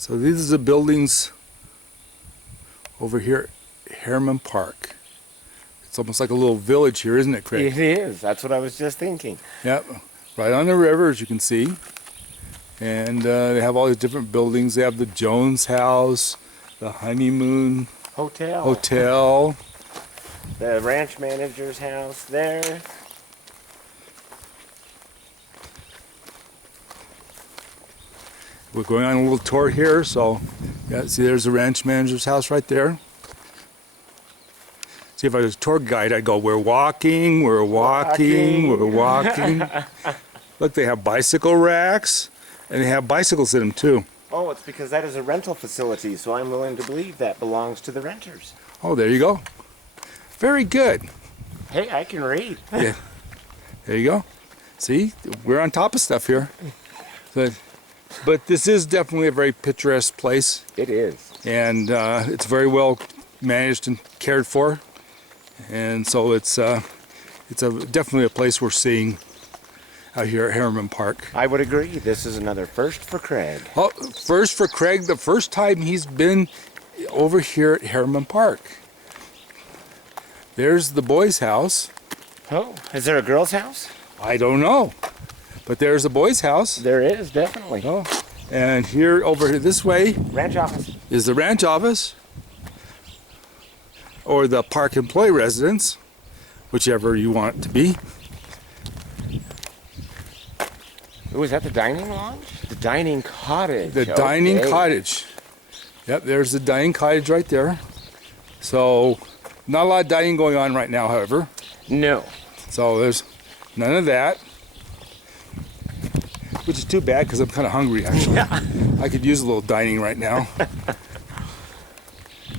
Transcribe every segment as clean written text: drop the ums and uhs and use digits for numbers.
So these are the buildings over here at Harriman Park. It's almost like a little village here, isn't it, Craig? It is. That's what I was just thinking. Yep, right on the river, as you can see. And they have all these different buildings. They have the Jones House, the Honeymoon Hotel. The ranch manager's house there. We're going on a little tour here, so yeah, see there's the ranch manager's house right there. See, if I was a tour guide, I'd go, we're walking. Look, they have bicycle racks, and they have bicycles in them too. Oh, it's because that is a rental facility, so I'm willing to believe that belongs to the renters. Oh, there you go. Very good. Hey, I can read. Yeah, there you go. See, we're on top of stuff here. But this is definitely a very picturesque place. It is. And it's very well managed and cared for. And so it's definitely a place we're seeing out here at Harriman Park. I would agree. This is another first for Craig. Oh, first for Craig, the first time he's been over here at Harriman Park. There's the boys' house. Oh, is there a girl's house? I don't know. But there's the boys' house. There is, definitely. Oh, and here, over here this way, ranch office. Is the ranch office. Or the park employee residence, whichever you want it to be. Oh, is that the dining lounge? The dining cottage. The dining cottage. Yep, there's the dining cottage right there. So, not a lot of dining going on right now, however. No. So there's none of that. Which is too bad because I'm kind of hungry, actually. Yeah. I could use a little dining right now.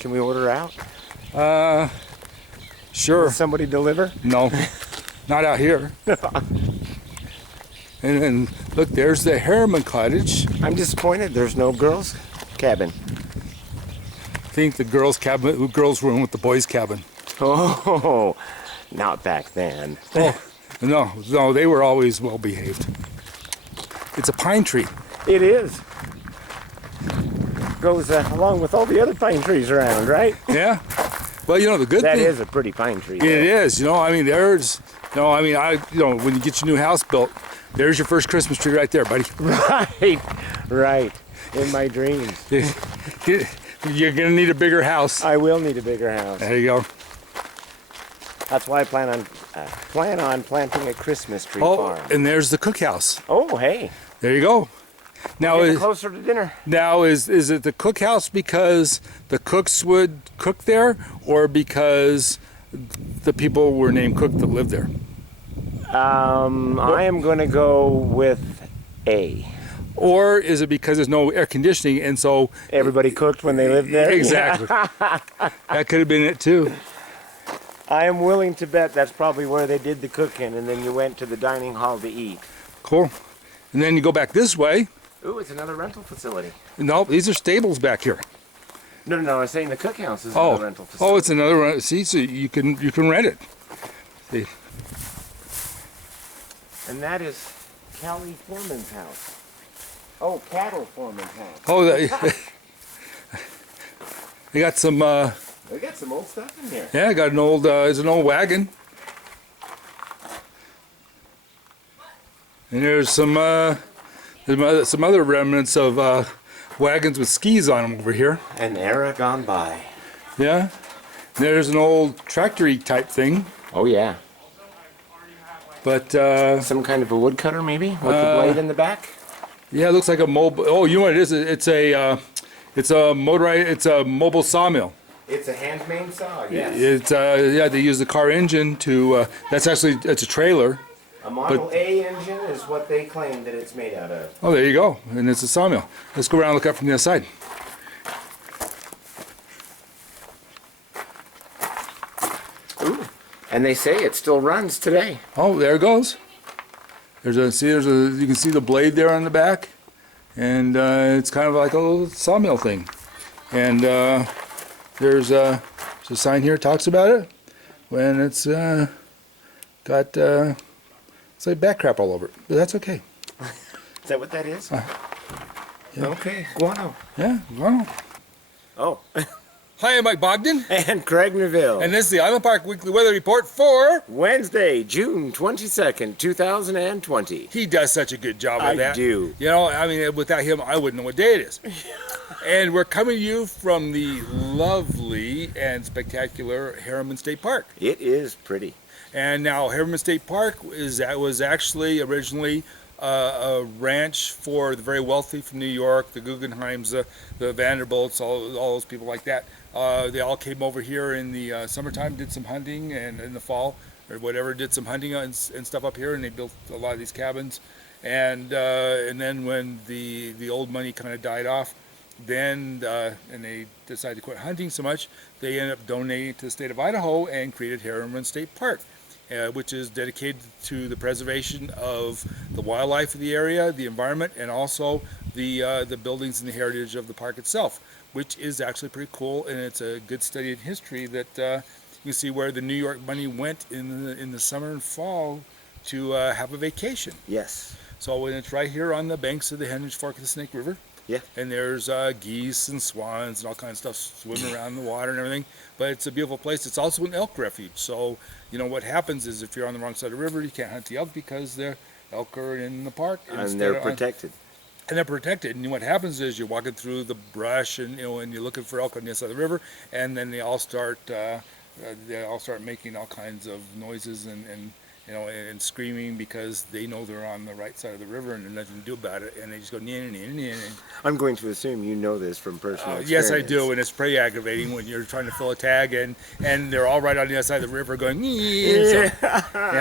Can we order out? Sure. Will somebody deliver? No, not out here. And then, look, there's the Harriman Cottage. I'm disappointed there's no girls' cabin. I think the girls' room with the boys' cabin. Oh, not back then. Oh, no, they were always well behaved. It's a pine tree. It is. Goes along with all the other pine trees around, right? Yeah. Well, you know, the good thing... That is a pretty pine tree. It is. You know, I mean, when you get your new house built, there's your first Christmas tree right there, buddy. Right. In my dreams. You're going to need a bigger house. I will need a bigger house. There you go. That's why I plan on planting a Christmas tree farm. And there's the cookhouse. Oh, hey. There you go. Now closer to dinner. Now is it the cookhouse because the cooks would cook there, or because the people were named Cook that lived there? I am going to go with A. Or is it because there's no air conditioning and so everybody cooked when they lived there? Exactly. That could have been it too. I am willing to bet that's probably where they did the cooking, and then you went to the dining hall to eat. Cool. And then you go back this way. Ooh, it's another rental facility. No, these are stables back here. No, I was saying the cookhouse is another rental facility. Oh, it's another. See, so you can rent it. See. And that is Callie Foreman's house. Oh, Cattle Foreman's house. Oh, they got some. They got some old stuff in here. Yeah, got an old. It's an old wagon. And there's some other remnants of wagons with skis on them over here. An era gone by. Yeah. There's an old tractor-y type thing. Oh yeah. But some kind of a woodcutter maybe with the blade in the back. Yeah, it looks like a mobile. Oh, you know what it is? It's a motorized. It's a mobile sawmill. It's a hand-made saw. Yes. It's yeah. They use the car engine to. It's a trailer. A Model A engine is what they claim that it's made out of. Oh, there you go. And it's a sawmill. Let's go around and look up from the other side. Ooh. And they say it still runs today. Oh, there it goes. You can see the blade there on the back, and it's kind of like a little sawmill thing. And there's a sign here that talks about it when it's got it's like bat crap all over it, but that's okay. Is that what that is? Okay, guano. Yeah, well. Oh, Hi, I'm Mike Bogden, and Craig Neville. and this is the Island Park Weekly Weather Report for... Wednesday, June 22nd, 2020. He does such a good job of I that. do. You know, I mean, without him, I wouldn't know what day it is. And we're coming to you from the lovely and spectacular Harriman State Park. It is pretty. And now Harriman State Park was actually originally a ranch for the very wealthy from New York, the Guggenheims, the Vanderbilts, all those people like that. They all came over here in the summertime, did some hunting, and in the fall or whatever, did some hunting and stuff up here, and they built a lot of these cabins. And then when the old money kind of died off, then and they decided to quit hunting so much, they ended up donating to the state of Idaho and created Harriman State Park. Which is dedicated to the preservation of the wildlife of the area, the environment, and also the buildings and the heritage of the park itself, which is actually pretty cool. And it's a good study in history that you can see where the New York money went in the summer and fall to have a vacation. Yes. So it's right here on the banks of the Henridge Fork of the Snake River. Yeah. And there's geese and swans and all kinds of stuff swimming around in the water and everything. But it's a beautiful place. It's also an elk refuge. So, you know, what happens is if you're on the wrong side of the river, you can't hunt the elk because the elk are in the park. And they're protected. And they're protected. And what happens is you're walking through the brush and, you know, and you're looking for elk on the other side of the river. And then they all start making all kinds of noises and you know, and screaming because they know they're on the right side of the river and there's nothing to do about it, and they just go nyan, nyan, nyan. I'm going to assume you know this from personal experience. Yes, I do, and it's pretty aggravating when you're trying to fill a tag and they're all right on the other side of the river going nyan.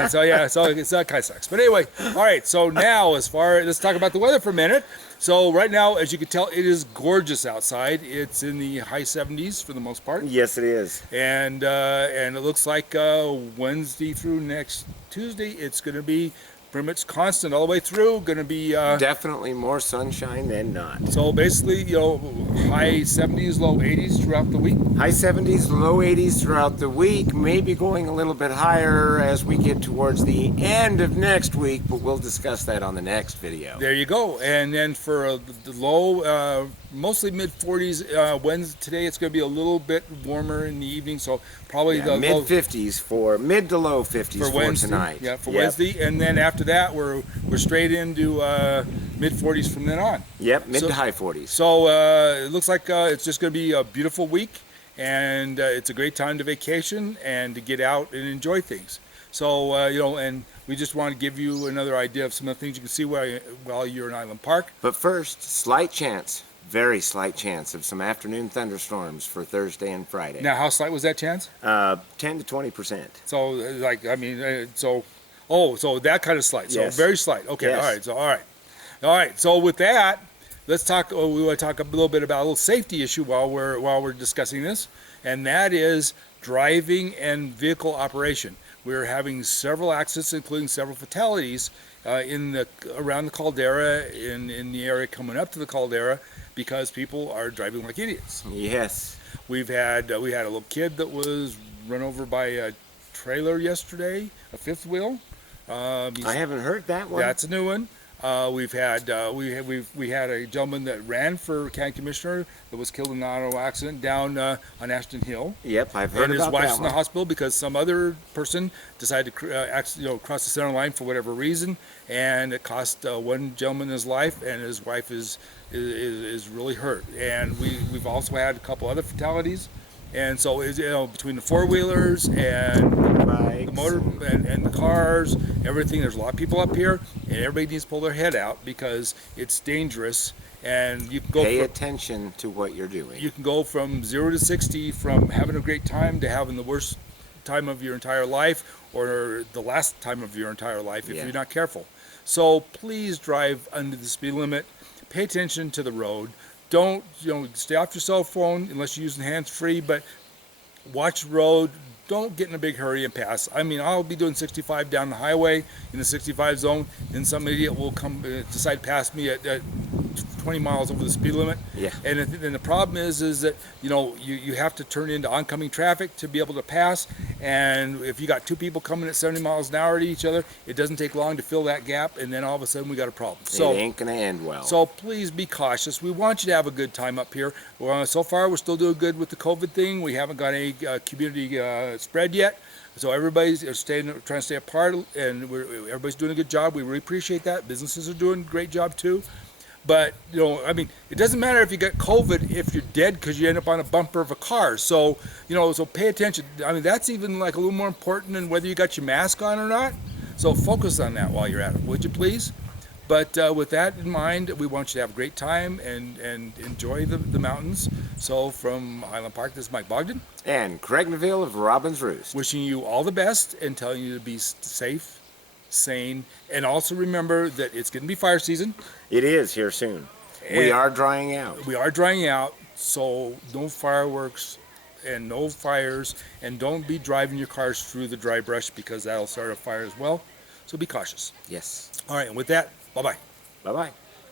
So that kind of sucks. But anyway, all right. So now, let's talk about the weather for a minute. So right now, as you can tell, it is gorgeous outside. It's in the high 70s for the most part. Yes, it is. And it looks like Wednesday through next Tuesday, it's going to be pretty much constant all the way through. Going to be definitely more sunshine than not. So basically, you know, high 70s, low 80s throughout the week. High 70s, low 80s throughout the week. Maybe going a little bit higher as we get towards the end of next week, but we'll discuss that on the next video. There you go. And then for the low, mostly mid 40s. Wednesday today, it's going to be a little bit warmer in the evening, so probably the mid low 50s for mid to low 50s for Wednesday. tonight. Yeah, for Wednesday, and then after that, we're straight into mid 40s from then on. Yep, mid to high 40s. So it looks like it's just going to be a beautiful week, and it's a great time to vacation and to get out and enjoy things. So you know, and we just want to give you another idea of some of the things you can see while you're in Island Park. But first, slight chance. Very slight chance of some afternoon thunderstorms for Thursday and Friday. Now, how slight was that chance? 10 to 20%. So, like, I mean, so that kind of slight. So Yes. very slight. Okay, Yes. all right. So all right. So with that, let's talk. We want to talk a little bit about a little safety issue while we're discussing this, and that is driving and vehicle operation. We're having several accidents, including several fatalities around the caldera, in the area coming up to the caldera, because people are driving like idiots. Yes. We had a little kid that was run over by a trailer yesterday, a fifth wheel. I haven't heard that one. That's a new one. We had a gentleman that ran for county commissioner that was killed in an auto accident down on Ashton Hill. Yep, I've heard And his about wife's that in the one. hospital because some other person decided to cross the center line for whatever reason, and it cost one gentleman his life, and his wife is really hurt. And we've also had a couple other fatalities, and so between the four-wheelers and the motor and the cars, everything, there's a lot of people up here, and everybody needs to pull their head out because it's dangerous. And you can Pay attention to what you're doing. You can go from 0 to 60, from having a great time to having the worst time of your entire life, or the last time of your entire life if you're not careful. So please drive under the speed limit. Pay attention to the road. Don't stay off your cell phone unless you're using hands-free, but watch the road. Don't get in a big hurry and pass. I mean, I'll be doing 65 down the highway in the 65 zone, and some idiot will come decide to pass me at 20 miles over the speed limit. Yeah. And the problem is that, you know, you have to turn into oncoming traffic to be able to pass. And if you got two people coming at 70 miles an hour to each other, it doesn't take long to fill that gap. And then all of a sudden we got a problem. So it ain't gonna end well. So please be cautious. We want you to have a good time up here. Well, so far, we're still doing good with the COVID thing. We haven't got any community spread yet. So everybody's trying to stay apart, and everybody's doing a good job. We really appreciate that. Businesses are doing a great job too. But, you know, I mean, it doesn't matter if you get COVID if you're dead because you end up on a bumper of a car. So, you know, so pay attention. I mean, that's even like a little more important than whether you got your mask on or not. So focus on that while you're at it, would you please? But with that in mind, we want you to have a great time and enjoy the mountains. So from Highland Park, this is Mike Bogden. And Craig Neville of Robin's Roost. Wishing you all the best and telling you to be safe, sane, and also remember that it's going to be fire season. It is here soon. We are drying out. We are drying out, so no fireworks and no fires, and don't be driving your cars through the dry brush because that'll start a fire as well. So be cautious. Yes. All right, and with that, bye-bye. Bye-bye.